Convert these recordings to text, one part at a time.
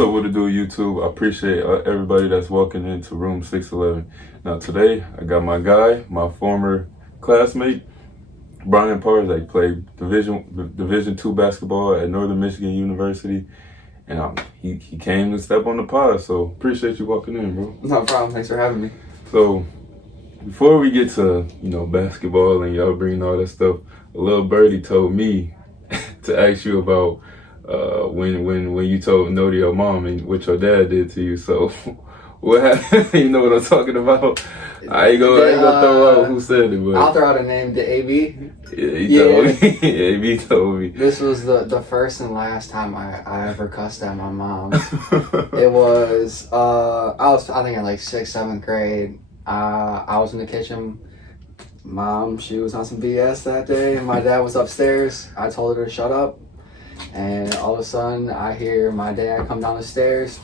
up with the do YouTube? I appreciate everybody that's walking into room 611. Now today, I got my guy, my former classmate, Brian Parzych, played Division II basketball at Northern Michigan University. And he came to step on the pod, so appreciate you walking in, bro. No problem. Thanks for having me. So before we get to, basketball and y'all bringing all that stuff, a little birdie told me to ask you about when you told no to your mom and what your dad did to you. So what happened? You know what I'm talking about? I ain't gonna throw out who said it, but I'll throw out a name. The AB. Yeah, he told me. AB told me. This was the first and last time I ever cussed at my mom. It was I think in like 6th, 7th grade. I was in the kitchen. Mom, she was on some BS that day, and my dad was upstairs. I told her to shut up, and all of a sudden I hear my dad come down the stairs,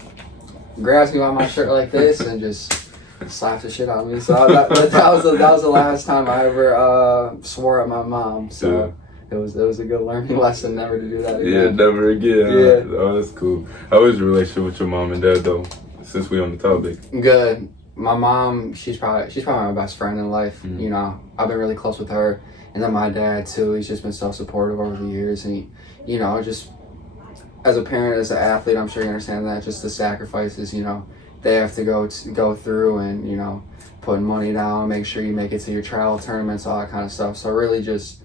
grabs me by my shirt like this, and just slapped the shit out of me. So that was the last time I ever swore at my mom. So it was a good learning lesson never to do that again. Yeah, never again. Yeah. Oh, that's cool. How is your relationship with your mom and dad though? Since we on the topic. Good. My mom, she's probably my best friend in life. Mm-hmm. I've been really close with her, and then my dad too. He's just been so supportive over the years, and he, just as a parent, as an athlete, I'm sure you understand that. Just the sacrifices, they have to go through, and putting money down, make sure you make it to your travel tournaments, all that kind of stuff. So really, just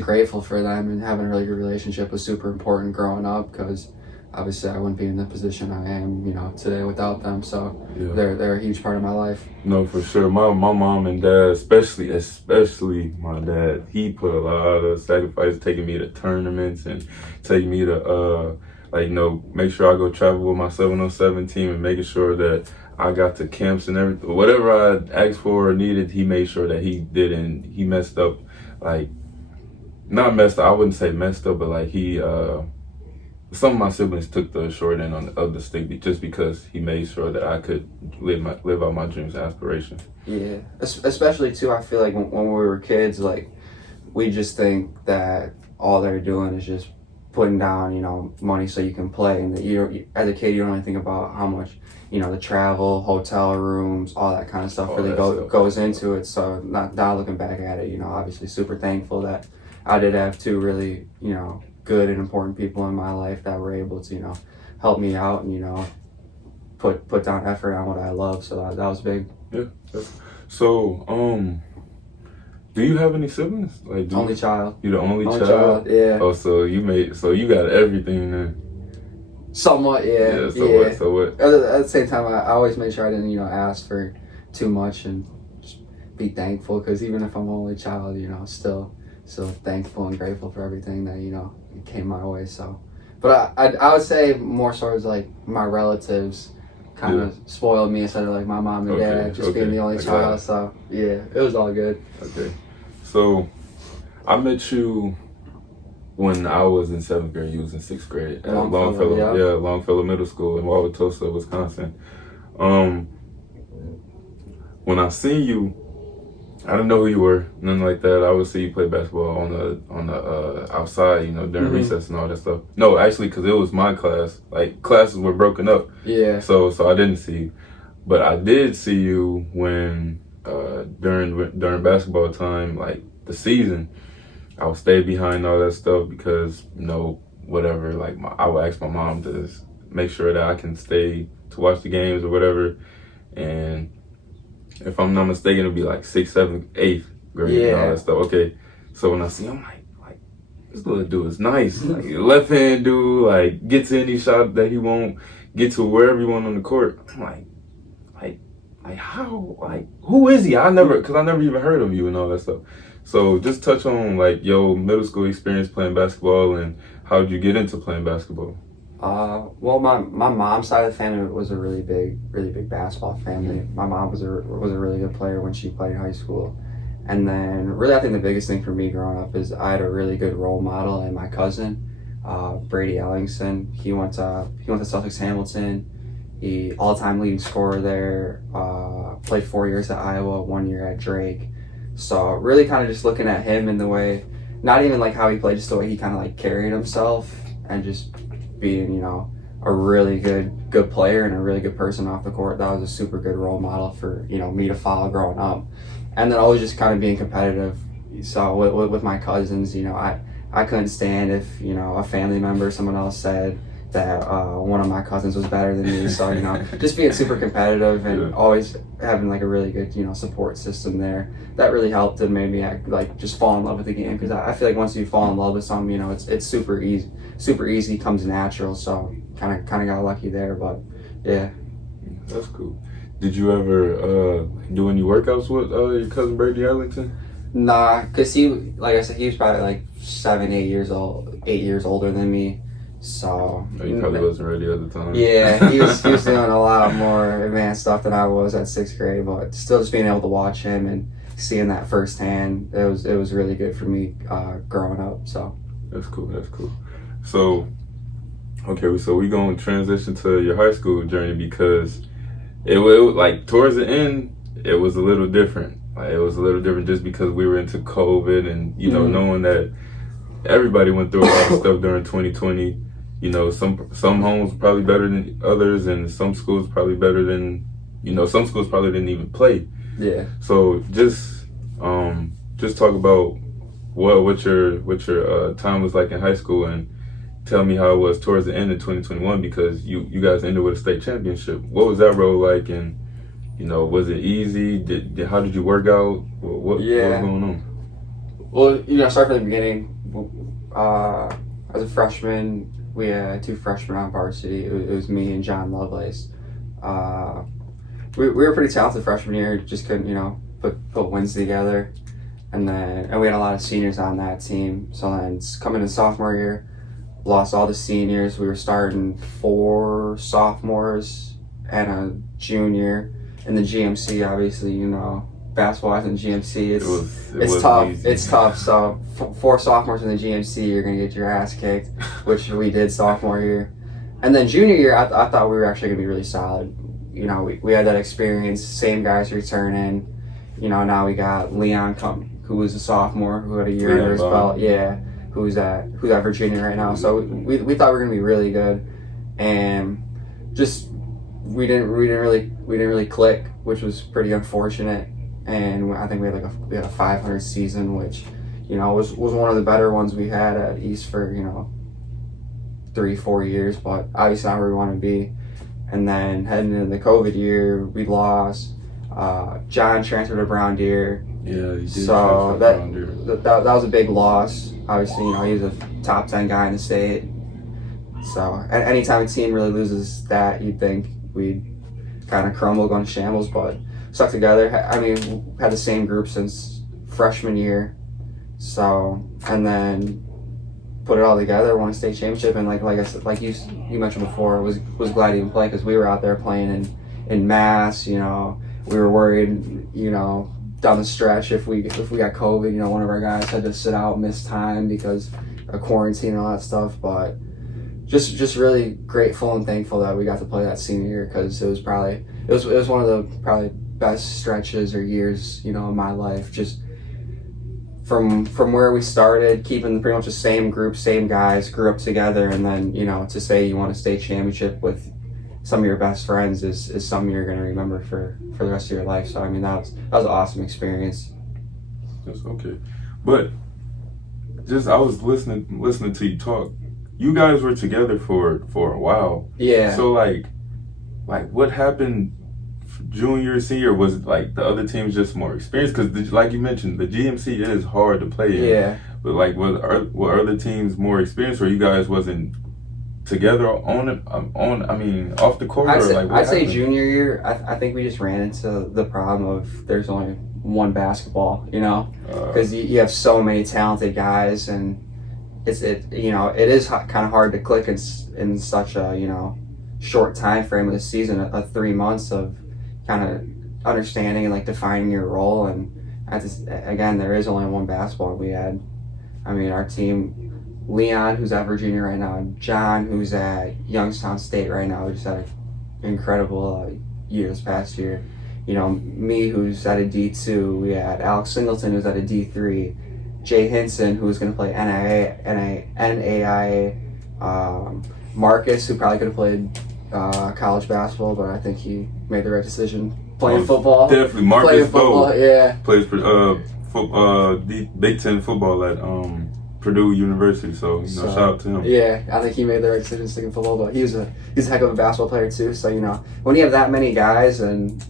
grateful for them, and having a really good relationship was super important growing up, because obviously I wouldn't be in the position I am, today without them. So yeah. They're a huge part of my life. No, for sure. My mom and dad, especially my dad, he put a lot of sacrifice taking me to tournaments and taking me to make sure I go travel with my 707 team and making sure that I got to camps and everything. Whatever I asked for or needed, he made sure that he did, and he messed up, not messed up, I wouldn't say messed up, but he some of my siblings took the short end of the stick just because he made sure that I could live out my dreams and aspirations. Yeah, especially too, I feel like when we were kids, we just think that all they're doing is just putting down, money so you can play, and that as a kid, you don't really think about how much, the travel, hotel rooms, all that kind of stuff goes into it. So not looking back at it, obviously super thankful that I did have two really, good and important people in my life that were able to, help me out and, put down effort on what I love. So that was big. Yeah. So, do you have any siblings? Only child. You the only child? Yeah. Oh, so you got everything then. Somewhat, yeah. Yeah. So what? At the same time, I always made sure I didn't, ask for too much, and just be thankful, because even if I'm only child, still thankful and grateful for everything that came my way. So, but I would say more so as my relatives kind of spoiled me instead of my mom and dad just being the only child. So yeah, it was all good. Okay, so I met you when I was in 7th grade. You was in 6th grade at Longfellow Middle School in Wauwatosa, Wisconsin. When I seen you, I didn't know who you were, nothing like that. I would see you play basketball on the outside, during recess and all that stuff. No, actually, because it was my class. Classes were broken up. Yeah. So I didn't see you, but I did see you when during basketball time, the season. I would stay behind all that stuff because whatever. I would ask my mom to make sure that I can stay to watch the games or whatever, and if I'm not mistaken, it'll be 6th, 7th, 8th grade and all that stuff. Okay, so when I see him, this little dude is nice. Left hand dude, gets any shot that he won't get to wherever you want on the court. I'm how? Who is he? Because I never even heard of you and all that stuff. So just touch on your middle school experience playing basketball, and how did you get into playing basketball? Well, my mom's side of the family was a really big basketball family. My mom was a really good player when she played high school. And then really I think the biggest thing for me growing up is I had a really good role model in my cousin, Brady Ellingson. He went to Sussex Hamilton. He all-time leading scorer there, played 4 years at Iowa, 1 year at Drake. So really kind of just looking at him in the way, not even how he played, just the way he kind of carried himself, and just being, a a really good player and a really good person off the court. That was a super good role model for me to follow growing up, and then always just kind of being competitive. So with my cousins, I couldn't stand if a family member, someone else said that one of my cousins was better than me. So just being super competitive and always having like a really good support system there. That really helped and made me just fall in love with the game, because I feel like once you fall in love with something, it's super easy. Super easy, comes natural. So kind of got lucky there, but yeah. That's cool. Did you ever do any workouts with your cousin Brady Ellington? Nah, cause he, like I said, he was probably like 8 years older than me. So He probably wasn't ready at the time. Yeah, he was doing a lot more advanced stuff than I was at 6th grade, but still just being able to watch him and seeing that firsthand, it was really good for me growing up. So that's cool. So, okay, so we gonna transition to your high school journey, because it was like towards the end, it was a little different. Like, it was a little different just because we were into COVID and knowing that everybody went through a lot of stuff during 2020. Some homes were probably better than others, and some schools probably better than some schools probably didn't even play. Yeah. So just talk about what your time was like in high school, and tell me how it was towards the end of 2021, because you guys ended with a state championship. What was that road like, and was it easy? How did you work out? What was going on? Well, start from the beginning. As a freshman, we had 2 freshmen on varsity. It was me and John Lovelace. We were pretty talented freshman year. Just couldn't put wins together, and we had a lot of seniors on that team. So then coming in sophomore year, lost all the seniors. We were starting 4 sophomores and a junior. In the GMC, obviously, basketball in GMC, it's tough. Easy. It's tough. So 4 sophomores in the GMC, you're gonna get your ass kicked, which we did sophomore year. And then junior year, I thought we were actually gonna be really solid. We had that experience. Same guys returning. Now we got Leon who was a sophomore, who had a year under his belt. Yeah, who's at Virginia right now. So we thought we were gonna be really good, and just we didn't really click, which was pretty unfortunate. And I think we had a 500 season, which was one of the better ones we had at East for 3-4 years, but obviously not where we want to be. And then heading into the COVID year, we lost. John transferred to Brown Deer. Yeah, he did. So that was a big loss. Obviously, he was a top 10 guy in the state. So anytime a team really loses that, you'd think we'd kind of crumble, go into shambles, but stuck together. I mean, had the same group since freshman year. So, and then put it all together, won a state championship, and like I said, like you mentioned before, was glad to even play, because we were out there playing in Mass. We were worried, down the stretch if we got COVID. One of our guys had to sit out, miss time because of quarantine and all that stuff, but just really grateful and thankful that we got to play that senior year, because it was one of the probably best stretches or years in my life. Just from where we started, keeping pretty much the same group, same guys, grew up together, and then to say you won a state championship with some of your best friends is something you're going to remember for the rest of your life. So I mean, that was an awesome experience. That's okay. But just, I was listening to you talk. You guys were together for a while. Yeah. So like what happened junior, senior? Was it like the other teams just more experienced? Because like you mentioned, the GMC is hard to play in. Yeah. But like, were other teams more experienced, or you guys wasn't together off the court? I'd say junior year, I think we just ran into the problem of there's only one basketball, because you have so many talented guys, and it is kind of hard to click in such a short time frame of the season, 3 months of kind of understanding and like defining your role. And again, there is only one basketball. And we had, our team, Leon, who's at Virginia right now, and John, who's at Youngstown State right now, just had an incredible year this past year. Me, who's at a D2. We had Alex Singleton, who's at a D3. Jay Hinson, who was going to play NAIA. Marcus, who probably could have played college basketball, but I think he made the right decision playing football. Definitely, playing Marcus football, Bowe yeah. plays the Big Ten football at Purdue University. So shout out to him. Yeah, I think he made the right decision sticking football, but he's a heck of a basketball player too. So when you have that many guys, and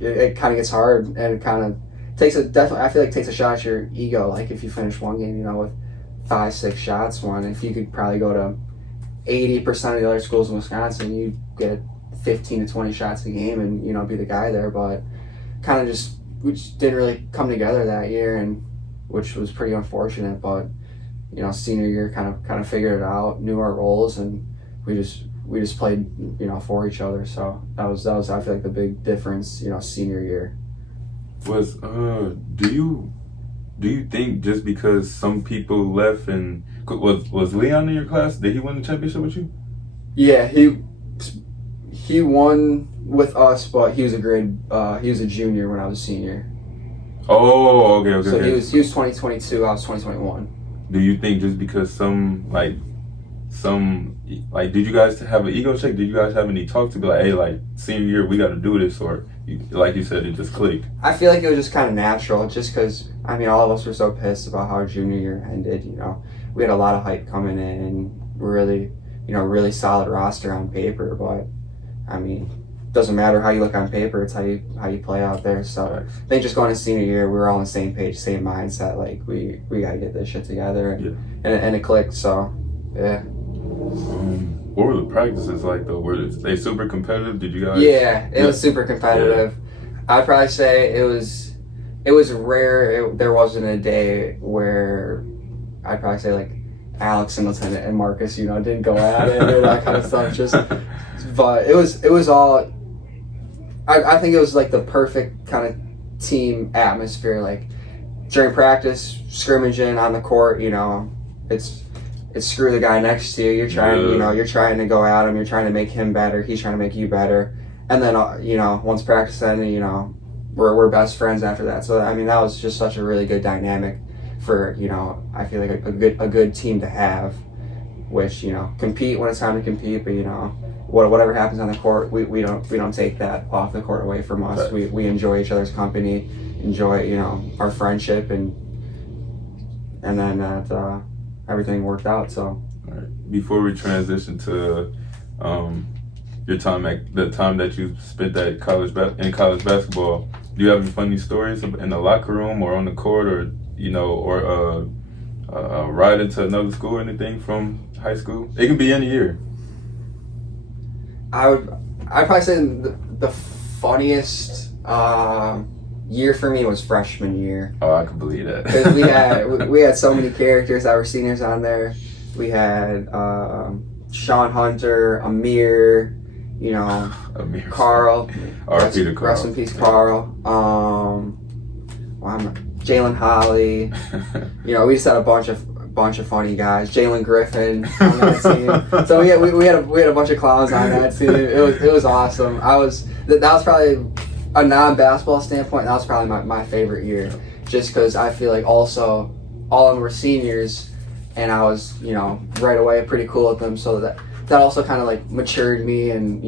it kind of gets hard, and it kind of takes I feel like takes a shot at your ego. Like if you finish one game, with 5-6 shots, if you could probably go to 80% of the other schools in Wisconsin, you get 15 to 20 shots a game and be the guy there. But kind of we just didn't really come together that year, and which was pretty unfortunate. But senior year kind of figured it out, knew our roles, and we just played for each other. So that was I feel like the big difference senior year. Was do you think just because some people left, and was Leon in your class, did he win the championship with you? Yeah, he won with us, but he was a junior when I was a senior. Oh, okay. So he was 2022, I was 2021. Do you think just because did you guys have an ego check? Did you guys have any talk to be like, hey, like senior year we got to do this, or like you said, it just clicked? I feel like it was just kind of natural, just because all of us were so pissed about how our junior year ended. We had a lot of hype coming in, really, really solid roster on paper, but it doesn't matter how you look on paper, it's how you play out there. So I think just going to senior year, we were all on the same page, same mindset, like we got to get this shit together, and it clicked. So yeah. What were the practices like though? Were they super competitive? Did you guys? Yeah, it was super competitive. Yeah. I'd probably say it was rare. There wasn't a day where I'd probably say like Alex Singleton and Marcus, didn't go at it or that kind of stuff. But it was all. I think it was like the perfect kind of team atmosphere. Like during practice, scrimmaging on the court, it's screw the guy next to you. You're trying, you're trying to go at him. You're trying to make him better. He's trying to make you better. And then, once practice ended, we're best friends after that. So that was just such a really good dynamic for, I feel like a good team to have, which, compete when it's time to compete, but whatever happens on the court, we don't take that off the court away from us. Right. We enjoy each other's company, enjoy, our friendship, and then that everything worked out. So all right. Before we transition to your time the time that you spent at in college basketball, do you have any funny stories in the locker room or on the court, or ride into another school or anything from high school? It can be any year. I'd probably say the funniest year for me was freshman year. Oh, I can believe that. Because we had so many characters that were seniors on there. We had Sean Hunter, Amir, Amir. Carl. R.I.P. to Carl. Rest in peace, Carl. Jalen Holly. We just had a bunch of funny guys. Jalen Griffin on that team. So we had a bunch of clowns on that team. It was awesome. That was probably a non-basketball standpoint. That was probably my favorite year, just because I feel like also all of them were seniors, and I was right away pretty cool with them. So that also kind of like matured me, and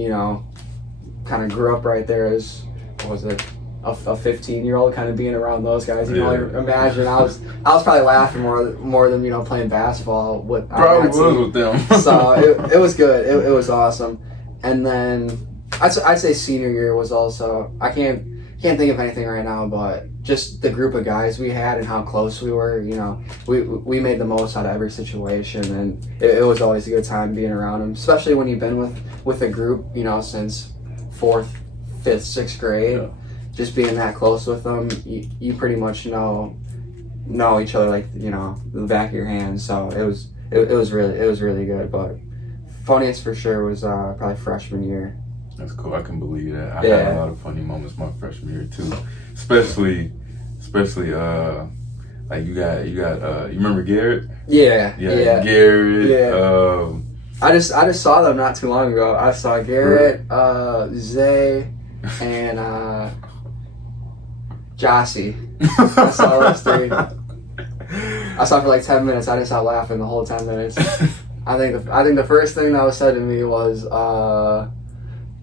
kind of grew up right there as a 15-year-old kind of being around those guys. Imagine I was probably laughing more than playing basketball with. Probably was with them. So it was good. It was awesome. And then I'd say senior year was also, I can't think of anything right now, but just the group of guys we had and how close we were. We made the most out of every situation, and it was always a good time being around them, especially when you've been with a group since 4th, 5th, 6th grade. Yeah. Just being that close with them, you pretty much know each other like the back of your hand. So it was really good. But funniest for sure was probably freshman year. That's cool. I can believe that. I had a lot of funny moments my freshman year too, especially like you got you remember Garrett? Yeah. Garrett. Yeah. I just saw them not too long ago. I saw Garrett, Zay, and Jossie. I saw those three. I saw for like 10 minutes. I just started laughing the whole 10 minutes. I think the first thing that was said to me was,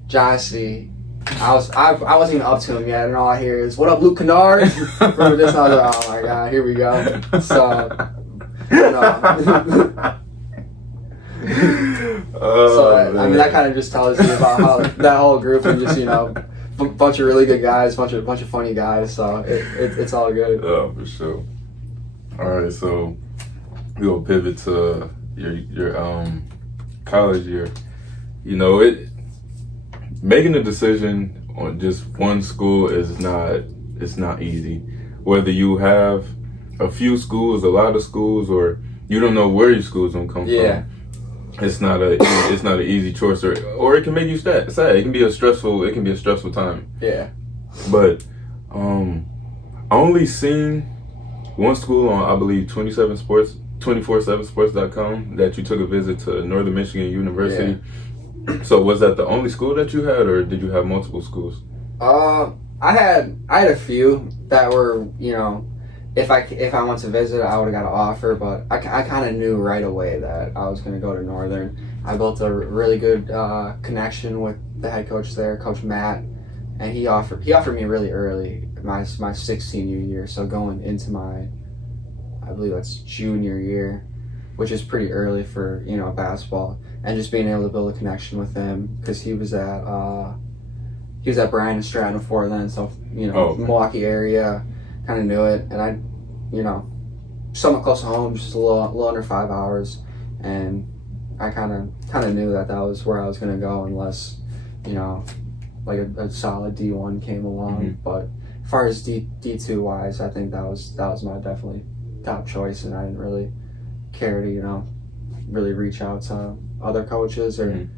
Johnny. I wasn't even up to him yet, and all I hear is, "What up, Luke Kennard?" Remember this? And I was like, "Oh my god, here we go." So, no. That kind of just tells you about how that whole group and just bunch of really good guys, bunch of funny guys. So it's all good. Oh, for sure. All right, so we'll pivot to your college year. Making a decision on just one school is not easy. Whether you have a few schools, a lot of schools, or you don't know where your school's gonna come from. It's not an easy choice, or it can make you sad. It can be a stressful time. Yeah. But I only seen one school on, I believe, 247sports.com that you took a visit to Northern Michigan University. Yeah. So was that the only school that you had, or did you have multiple schools? I had a few that were, if I went to visit, I would have got an offer, but I kind of knew right away that I was going to go to Northern. I built a really good connection with the head coach there, Coach Matt, and he offered me really early, my 16 year, so going into my, I believe that's junior year, which is pretty early for basketball, and just being able to build a connection with him because he was at Bryan and Stratton before then, so Milwaukee area. Kind of knew it, and I, somewhat close to home, just a little under 5 hours, and I kind of knew that was where I was gonna go, unless, like a solid D1 came along. Mm-hmm. But as far as D2 wise, I think that was my definitely top choice, and I didn't really care to really reach out to other coaches or. Mm-hmm.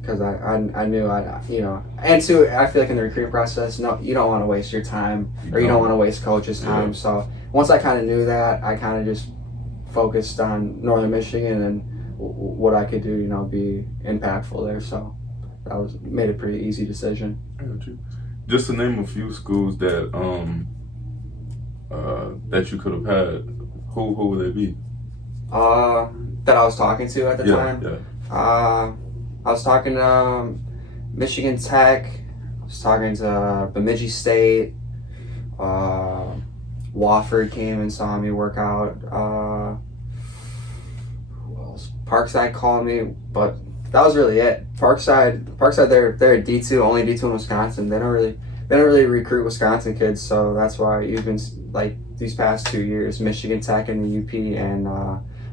Because I knew and too, I feel like in the recruiting process, no, you don't want to waste your time, or you don't want to waste coaches' time. Yeah. So once I kind of knew that, I kind of just focused on Northern Michigan and what I could do, be impactful there. So that made a pretty easy decision. Just to name a few schools that that you could have had, who would they be? That I was talking to at the time. Yeah. I was talking to Michigan Tech. I was talking to Bemidji State. Wofford came and saw me work out. Who else? Parkside called me, but that was really it. Parkside, they're a D2, only D2 in Wisconsin. They don't really recruit Wisconsin kids, so that's why even like these past 2 years, Michigan Tech and the UP and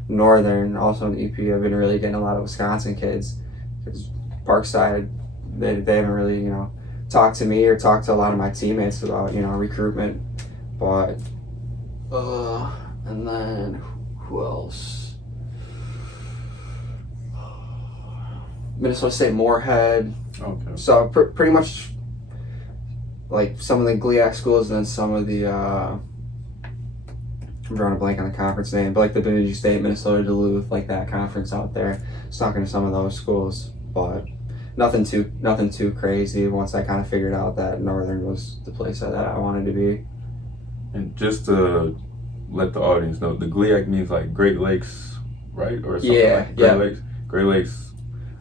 Northern, also in the UP, have been really getting a lot of Wisconsin kids. Because Parkside, they haven't really, talked to me or talked to a lot of my teammates about, recruitment. But, and then, who else? Minnesota State Moorhead. Okay. So, pretty much, like, some of the GLIAC schools and then some of the, I'm drawing a blank on the conference name, but like the Bemidji State, Minnesota, Duluth, like that conference out there. I was talking to some of those schools, but nothing too crazy. Once I kind of figured out that Northern was the place that I wanted to be. And just to let the audience know, the GLIAC means like Great Lakes, right? Or something like Great Lakes.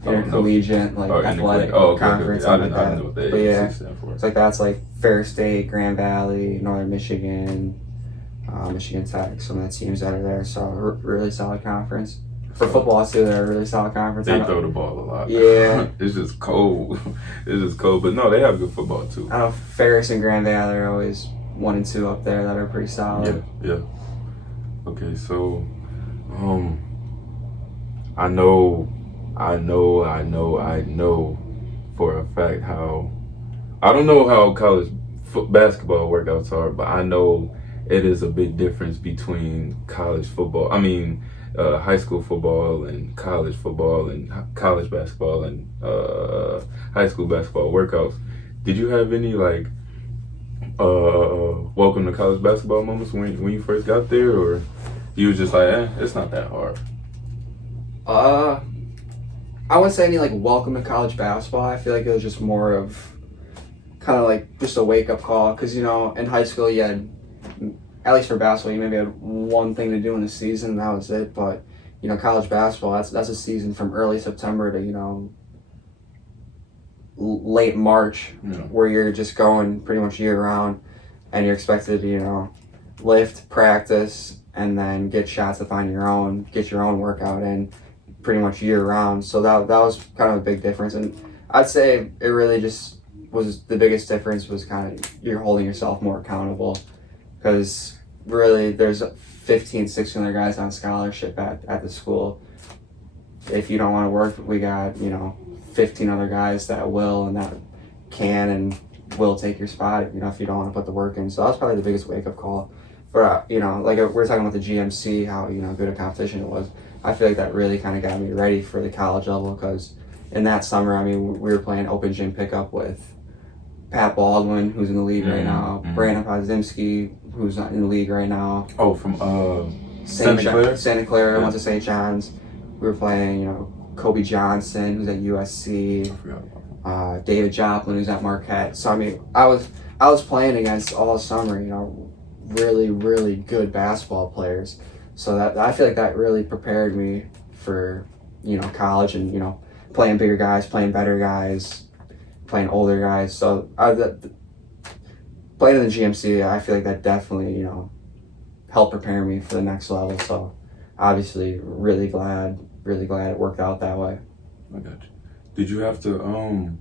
Intercollegiate, like athletic conference. I didn't know what the AAC stand for. It's like that's like Fair State, Grand Valley, Northern Michigan. Michigan Tech, some of the teams that are there, so really solid conference. For football too, they're a really solid conference. They throw the ball a lot. Yeah. It's just cold. But no, they have good football too. I know Ferris and Grand Valley are always 1 and 2 up there that are pretty solid. Yeah. Okay, so I know for a fact how I don't know how college basketball workouts are, but I know it is a big difference between college football. I mean, high school football and college college basketball and high school basketball workouts. Did you have any like welcome to college basketball moments when you first got there, or you were just like, it's not that hard? I wouldn't say any like welcome to college basketball. I feel like it was just more of kind of like just a wake up call, because in high school at least for basketball, you maybe had one thing to do in the season, and that was it. But college basketball, that's a season from early September to, late March, where you're just going pretty much year round, and you're expected to, lift, practice, and then get shots to get your own workout in pretty much year round. So that was kind of a big difference. And I'd say it really just was the biggest difference was kind of you're holding yourself more accountable, because really there's 15, 16 other guys on scholarship at the school. If you don't want to work, we got, 15 other guys that will and that can and will take your spot, if you don't want to put the work in. So that was probably the biggest wake-up call. But, like we're talking about the GMC, how, good a competition it was. I feel like that really kind of got me ready for the college level, because in that summer, we were playing open gym pickup with Pat Baldwin, who's in the league right now, Brandon Podzimski, who's not in the league right now. Oh, from Santa Clara? Santa Clara, went to St. John's. We were playing, Kobe Johnson, who's at USC. I forgot about that. David Joplin, who's at Marquette. So, I was playing against all summer, really, really good basketball players. So that I feel like that really prepared me for, college and, playing bigger guys, playing better guys, playing older guys. So playing in the GMC, I feel like that definitely, helped prepare me for the next level. So obviously really glad it worked out that way. I got you. Did you have to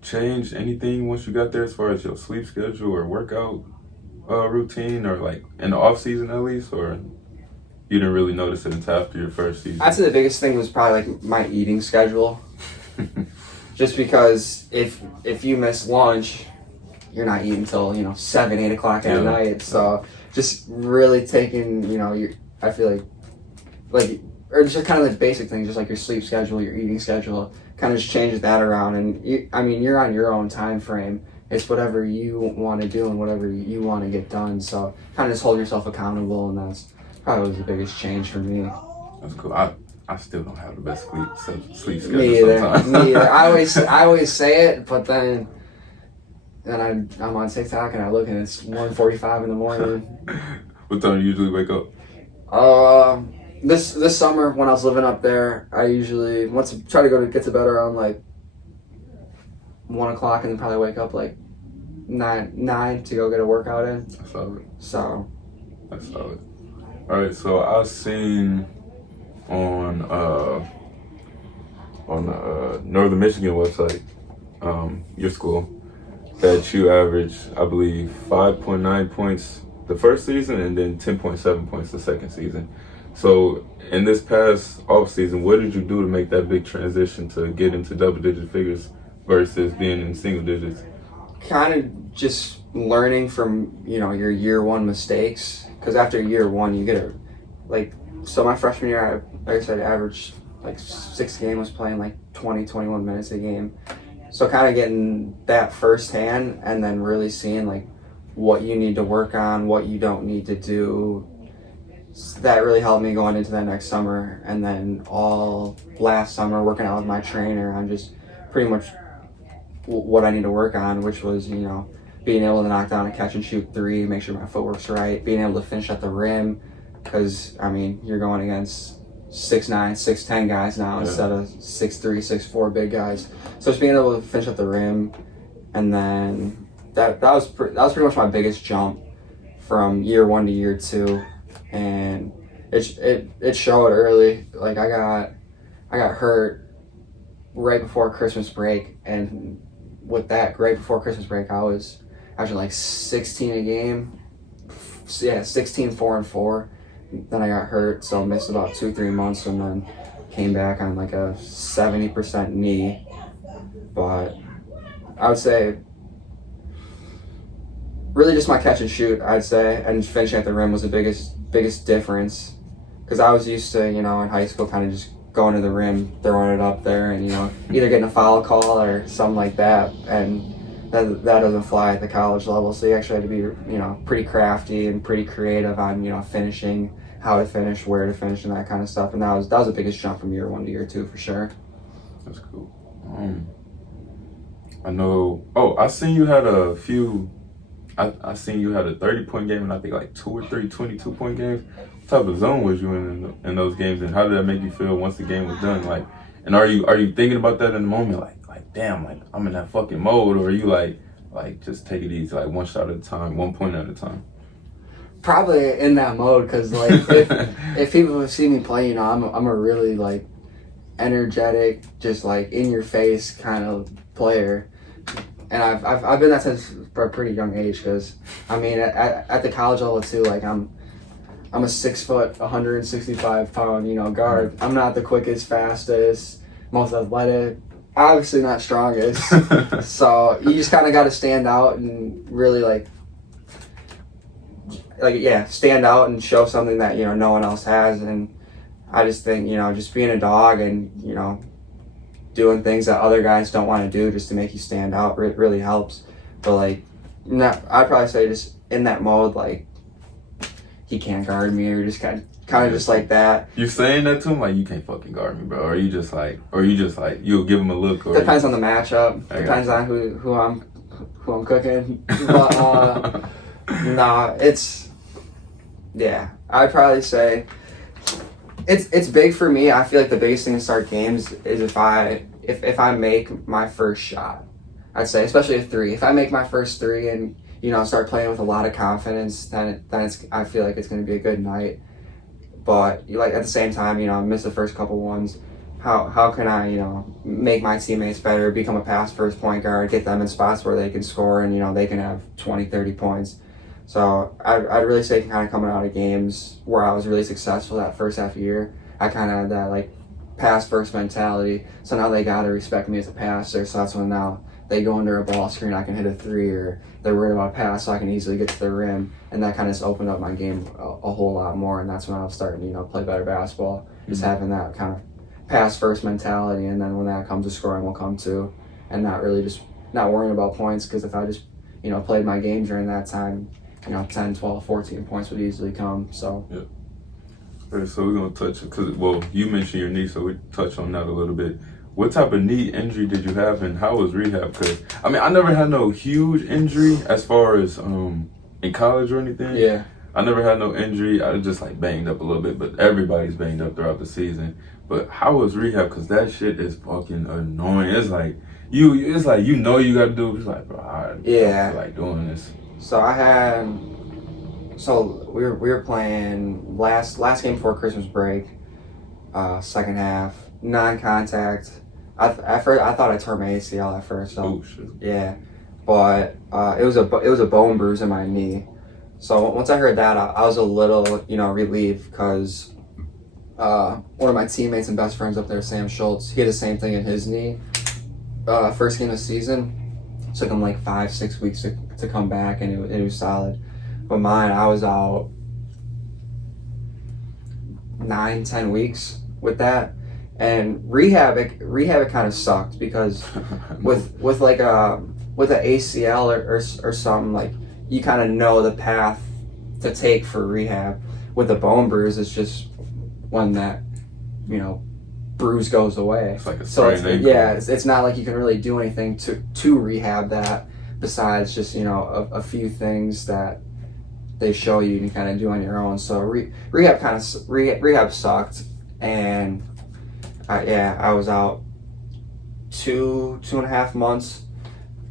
change anything once you got there as far as your sleep schedule or workout routine, or like in the off season at least, or you didn't really notice it until after your first season? I'd say the biggest thing was probably like my eating schedule. Just because if you miss lunch, you're not eating till 7, 8 o'clock at night. So just really taking I feel like or just kind of like basic things, just like your sleep schedule, your eating schedule, kind of just changes that around. And you're on your own time frame. It's whatever you want to do and whatever you want to get done. So kind of just hold yourself accountable, and that's probably was the biggest change for me. That's cool. I still don't have the best sleep schedule Me either. sometimes. Me either. I always say it, but then I'm on TikTok and I look and it's 1:45 in the morning. What time do you usually wake up? This summer when I was living up there, I usually try to get to bed around like 1 o'clock, and then probably wake up like 9 to go get a workout in. That's solid. So. That's solid. All right, so I seen on the Northern Michigan website, your school, that you averaged, I believe, 5.9 points the first season and then 10.7 points the second season. So in this past off season, what did you do to make that big transition to get into double-digit figures versus being in single digits? Kind of just learning from your year one mistakes, because after year one you get so my freshman year, like I said, I averaged like 6 games, was playing like 20-21 minutes a game. So kind of getting that firsthand, and then really seeing like what you need to work on, what you don't need to do. So that really helped me going into that next summer, and then all last summer working out with my trainer on just pretty much what I need to work on, which was being able to knock down a catch and shoot 3, make sure my footwork's right, being able to finish at the rim, because you're going against 6'9", 6'10" guys now instead of 6'3", 6'4" big guys. So just being able to finish at the rim, and then that was pretty much my biggest jump from year 1 to year 2, and it showed early. Like I got hurt right before Christmas break, and with that, right before Christmas break, I was actually like 16 a game. 16, 4-4. Then I got hurt, so missed about 2-3 months, and then came back on like a 70% knee. But I would say really just my catch and shoot, I'd say, and finishing at the rim was the biggest difference, because I was used to, in high school, kind of just going to the rim, throwing it up there, and either getting a foul call or something like that, and that doesn't fly at the college level. So you actually had to be pretty crafty and pretty creative on finishing, how to finish, where to finish, and that kind of stuff. And that was the biggest jump from year 1 to year 2 for sure. That's cool. I know. Oh, I seen you had a few. I seen you had a 30-point game, and I think like 2 or 3 22-point games. type of zone was you in those games, and how did that make you feel once the game was done? Like, and are you thinking about that in the moment? Like damn, like I'm in that fucking mode, or are you like just take it easy, like one shot at a time, 1 point at a time? Probably in that mode, because like if people have seen me play, you know, I'm a really like energetic, just like in your face kind of player, and I've been that since for a pretty young age. Because I mean, at the college level too, like I'm a 6 foot, 165 pound, you know, guard. I'm not the quickest, fastest, most athletic, obviously not strongest. So you just kind of got to stand out and really stand out and show something that, you know, no one else has. And I just think, you know, just being a dog and, you know, doing things that other guys don't want to do just to make you stand out really helps. But like, I'd probably say just in that mode, like, he can't guard me, or just kind of just like that. You saying that to him, like, you can't fucking guard me, bro? Or you just like you'll give him a look? Or depends on the matchup. Depends on who I'm cooking. But I'd probably say it's big for me. I feel like the biggest thing to start games is if I make my first shot. I'd say, especially a three. If I make my first three and, you know, start playing with a lot of confidence, then I feel like it's going to be a good night. But like at the same time, you know, I miss the first couple ones. How can I, you know, make my teammates better, become a pass first point guard, get them in spots where they can score and, you know, they can have 20, 30 points. So I'd really say kind of coming out of games where I was really successful that first half year, I kind of had that like pass first mentality. So now they got to respect me as a passer. So that's when now they go under a ball screen, I can hit a three, or they're worried about a pass, so I can easily get to the rim. And that kind of just opened up my game a whole lot more. And that's when I was starting to, you know, play better basketball. Just having that kind of pass first mentality. And then when that comes to scoring, will come too. And not worrying about points, because if I just, you know, played my game during that time, you know, 10, 12, 14 points would easily come. So, yeah. Right, so we're going to touch, because, well, you mentioned your knee, so we touch on that a little bit. What type of knee injury did you have, and how was rehab? Because, I mean, I never had no huge injury as far as in college or anything. Yeah. I never had no injury. I was just, like, banged up a little bit, but everybody's banged up throughout the season. But how was rehab? Because that shit is fucking annoying. It's like, you know you got to do it. It's like, bro, I don't feel like doing this. So we were playing last game before Christmas break, second half, non-contact. I thought I tore my ACL at first. So, oh shit. Yeah, but it was a bone bruise in my knee. So once I heard that, I was a little, you know, relieved, because one of my teammates and best friends up there, Sam Schultz, he had the same thing in his knee. First game of the season, took him like 5-6 weeks to come back, and it was solid. But mine, I was out 9-10 weeks with that. And rehab it kind of sucked, because with an ACL or something, like, you kind of know the path to take for rehab. With a bone bruise, it's just when that, you know, bruise goes away. It's like a sprained ankle. It's not like you can really do anything to rehab that, besides just, you know, a few things that they show you and kind of do on your own. So rehab sucked, and I was out 2.5 months.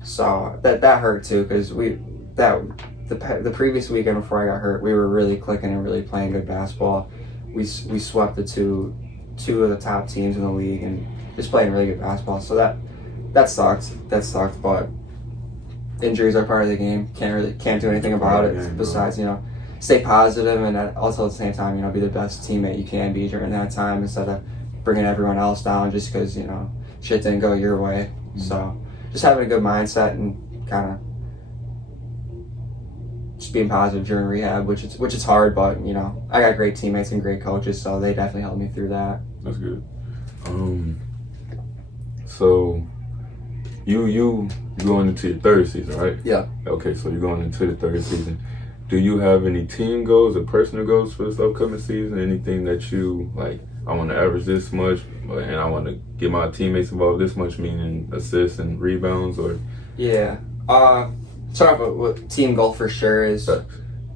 So that hurt too, because the previous weekend before I got hurt, we were really clicking and really playing good basketball. We swept the two of the top teams in the league and just playing really good basketball. So that sucked. But injuries are part of the game. Can't do anything about it besides, you know, stay positive, and also at the same time, you know, be the best teammate you can be during that time, instead of bringing everyone else down just because, you know, shit didn't go your way. Mm-hmm. So just having a good mindset and kind of just being positive during rehab, which is hard, but, you know, I got great teammates and great coaches, so they definitely helped me through that. That's good. So you going into your third season, right? Yeah. Okay, so you're going into the third season. Do you have any team goals or personal goals for this upcoming season? Anything that you like? I want to average this much, and I want to get my teammates involved this much, meaning assists and rebounds, or? Yeah. Start off with team goal for sure is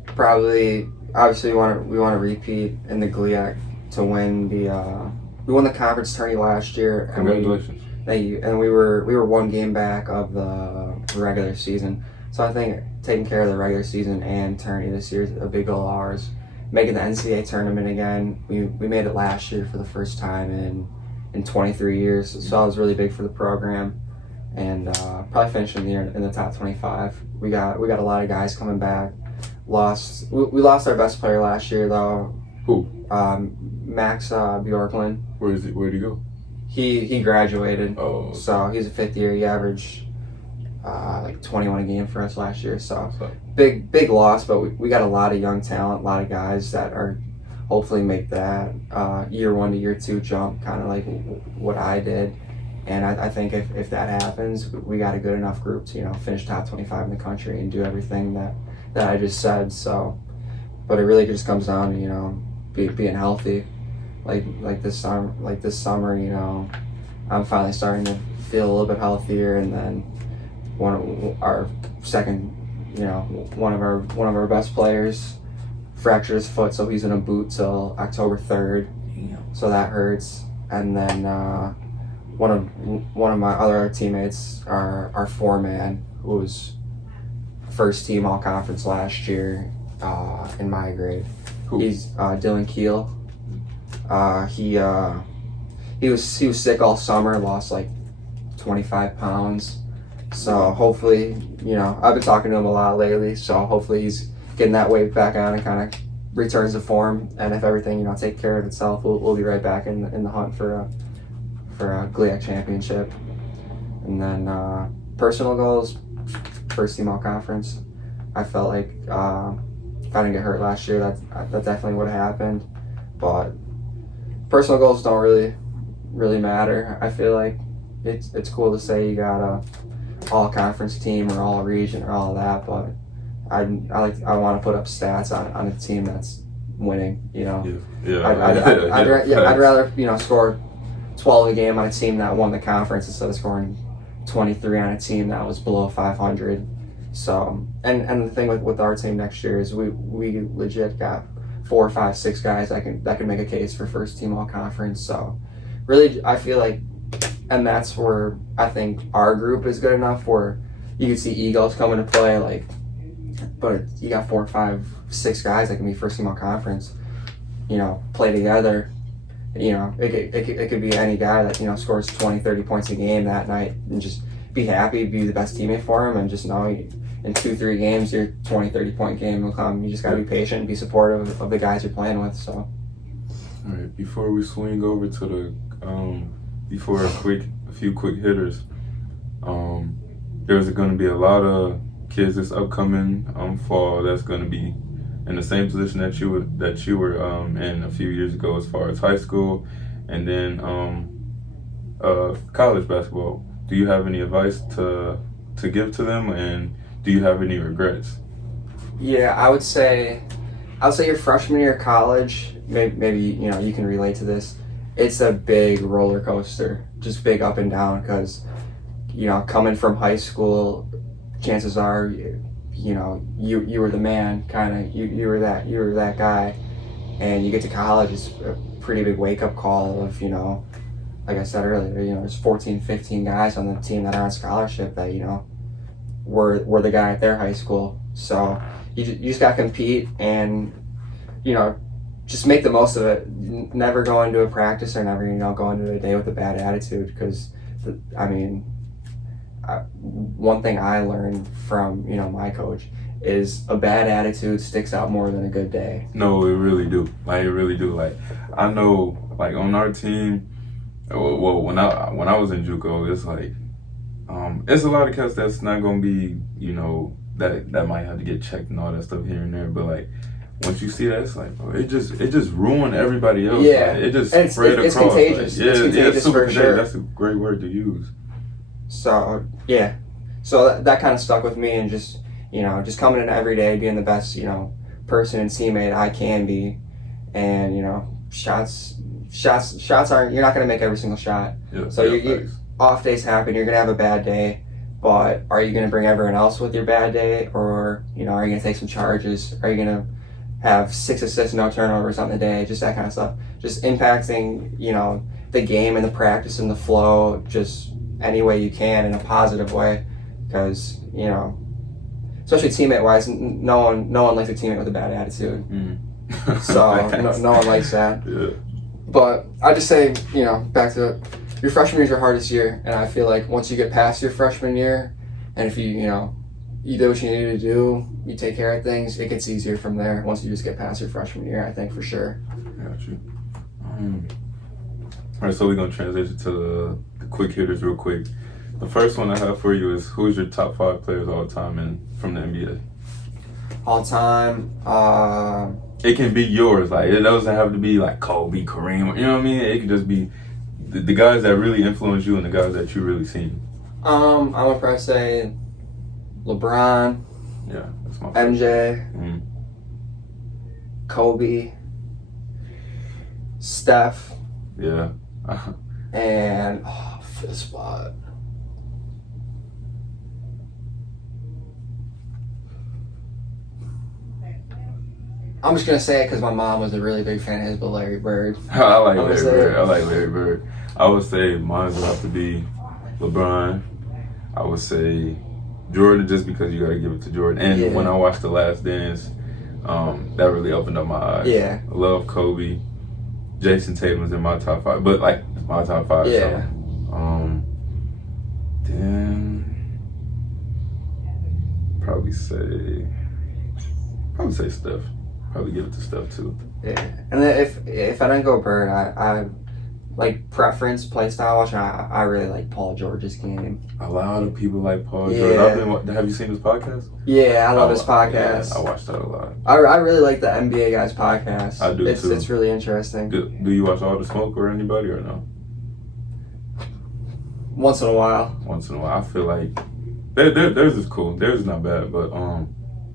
probably obviously we want to repeat in the GLIAC to win we won the conference tourney last year. And Congratulations. Thank you. And we were one game back of the regular season. So I think taking care of the regular season and tourney this year is a big goal of ours. Making the NCAA tournament again. We made it last year for the first time in 23 years. So that was really big for the program. And probably finishing the year in the top 25. We got a lot of guys coming back. We lost our best player last year though. Who? Max Bjorklund. Where'd he go? He graduated. Oh. So he's a fifth year. He averaged like 21 a game for us last year. So So, big loss, but we got a lot of young talent, a lot of guys that are hopefully make that year 1 to year 2 jump, kind of like what I did. And I think if that happens, we got a good enough group to finish top 25 in the country and do everything that I just said. So, but it really just comes down to being healthy. Like this summer, I'm finally starting to feel a little bit healthier, and then one of our best players fractured his foot, so he's in a boot till October 3rd. So that hurts. And then one of my other teammates, our foreman, who was first team all conference last year in my grade. Who? He's Dylan Keel. He was sick all summer, lost like 25 pounds. So hopefully, I've been talking to him a lot lately. So hopefully he's getting that weight back on and kind of returns to form. And if everything take care of itself, we'll be right back in the hunt for a GLIAC championship. And then personal goals, first team all conference. I felt like if I didn't get hurt last year, that definitely would have happened. But personal goals don't really matter. I feel like it's cool to say you got a all conference team or all region or all that, but I want to put up stats on a team that's winning. I'd rather score 12 a game on a team that won the conference instead of scoring 23 on a team that was below 500. So and the thing with our team next year is we legit got 4, 5, 6 guys that can make a case for first team all conference. So really, I feel like, and that's where I think our group is good enough where you can see egos come into play. But you got 4, 5, 6 guys that can be first team all conference. Play together. It could be any guy that scores 20, 30 points a game that night and just be happy, be the best teammate for him, and just know in 2, 3 games your 20, 30 point game will come. You just gotta be patient and be supportive of the guys you're playing with. So. all right. Before we swing over to the before a few quick hitters, there's going to be a lot of kids this upcoming fall that's going to be in the same position that you were in a few years ago as far as high school, and then college basketball. Do you have any advice to give to them, and do you have any regrets? Yeah, I would say your freshman year of college, maybe you can relate to this. It's a big roller coaster, just big up and down, because coming from high school, chances are you were the man, kind of you were that guy, and you get to college, it's a pretty big wake up call of like I said earlier, there's 14, 15 guys on the team that are on scholarship that were the guy at their high school. So you just got to compete and just make the most of it. Never go into a practice or never go into a day with a bad attitude, because one thing I learned from my coach is a bad attitude sticks out more than a good day. No, it really do. It really do. I know, on our team, well, when I was in JUCO, it's it's a lot of cats that's not gonna be that might have to get checked and all that stuff here and there, but once you see that, it's it just ruined everybody else. Yeah, it just spread across. It's contagious. It's contagious super for contagious. sure. That's a great word to use. So yeah, so that kind of stuck with me, and just coming in every day, being the best person and teammate I can be, and shots aren't, you're not gonna make every single shot. Yeah, so you off days happen. You're gonna have a bad day, but are you gonna bring everyone else with your bad day, or are you gonna take some charges? Are you gonna have 6 assists, no turnovers on the day, just that kind of stuff. Just impacting, you know, the game and the practice and the flow just any way you can in a positive way. Because, you know, especially teammate wise, no one likes a teammate with a bad attitude. So no one likes that. Yeah. But I just say, you know, back to it, your freshman year is your hardest year, and I feel like once you get past your freshman year, and if you did what you needed to do, you take care of things, it gets easier from there once you just get past your freshman year, I think, for sure. Got you. All right, so we're going to transition to the quick hitters real quick. The first one I have for you is, who's your top 5 players all time from the NBA? All time, it can be yours. Like, it doesn't have to be like Kobe, Kareem. You know what I mean? It can just be the guys that really influence you and the guys that you really seen. I would probably say LeBron. Yeah, that's my MJ. Kobe. Steph. Yeah. And fifth spot. I'm just gonna say it because my mom was a really big fan of his, but Larry Bird. I like Larry Bird. I would say mine would have to be LeBron. I would say Jordan, just because you gotta give it to Jordan. And when I watched The Last Dance, that really opened up my eyes. Yeah. I love Kobe. Jason Tatum's in my top 5, but like my top 5. Yeah. So, then probably say Steph. Probably give it to Steph too. Yeah, and then if I didn't go Bird, I like preference play style watching. I really like Paul George's game. A lot of people like Paul George. Have you seen his podcast? Yeah, I love his podcast. Yeah, I watched that a lot. I really like the NBA guys podcast. I do too. It's really interesting. Do you watch All the Smoke or anybody or no? Once in a while. I feel like theirs is cool. Theirs is not bad, but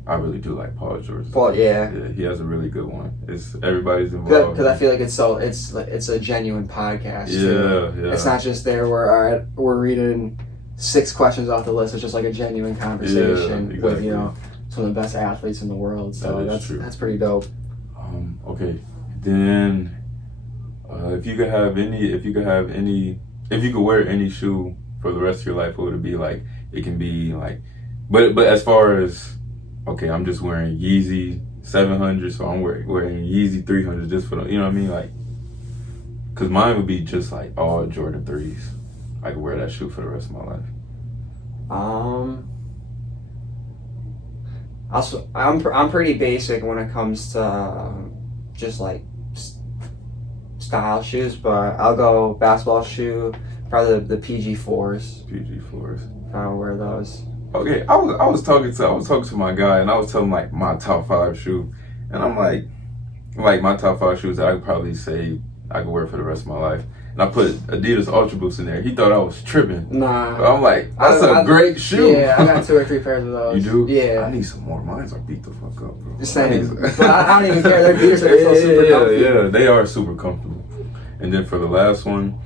I really do like Paul George. Yeah, he has a really good one. It's everybody's involved. Because I feel like it's a genuine podcast. Yeah. It's not just there where we're reading 6 questions off the list. It's just like a genuine conversation with some of the best athletes in the world. So that's pretty dope. Okay, then if you could wear any shoe for the rest of your life, what would it be like? It can be like, but as far as, okay, I'm just wearing Yeezy 700, so I'm wearing Yeezy 300 just for the, you know what I mean? Like, because mine would be just like all Jordan 3s. I could wear that shoe for the rest of my life. Also, I'm pretty basic when it comes to just like style shoes, but I'll go basketball shoe, probably the PG4s. PG4s. I'll wear those. Okay, I was talking to my guy, and I was telling him like my top 5 shoe, and I'm like my top 5 shoes that I could probably say I could wear for the rest of my life. And I put Adidas Ultra Boosts in there. He thought I was tripping. Nah. But I'm like, that's a great shoe. Yeah, I got 2 or 3 pairs of those. You do? Yeah. I need some more. Mine's are beat the fuck up, bro. The same. But I don't even care. They're beaters. They're so super comfy. Yeah, they are super comfortable. And then for the last one,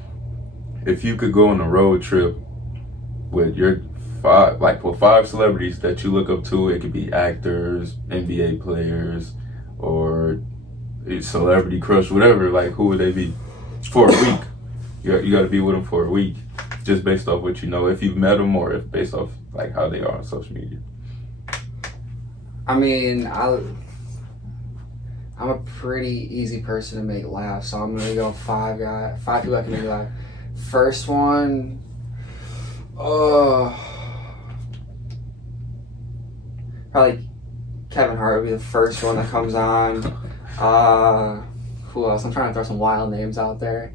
if you could go on a road trip with your 5 celebrities that you look up to, it could be actors, NBA players, or a celebrity crush, whatever, like who would they be? For a week. You got to be with them for a week, just based off what you know, if you've met them or if based off like how they are on social media. I mean, I'm a pretty easy person to make laugh, so I'm gonna go 5 people I can make laugh. First one, probably Kevin Hart would be the first one that comes on. Who else? I'm trying to throw some wild names out there.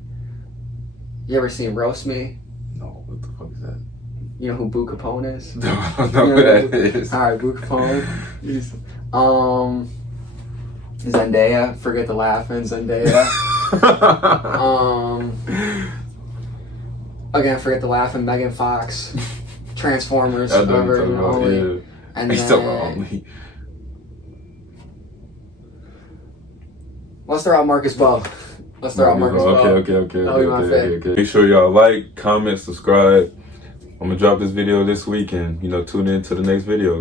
You ever seen Roast Me? No, what the fuck is that? You know who Boo Capone is? No, I don't know who that is. Alright, Boo Capone. Zendaya. Forget the laughing, Zendaya. Again, forget the laughing, Megan Fox. Transformers. I know what you're talking about, yeah. And then, still only. Let's throw out Marcus Bowe. Okay. Make sure y'all like, comment, subscribe. I'm gonna drop this video this week and tune in to the next video.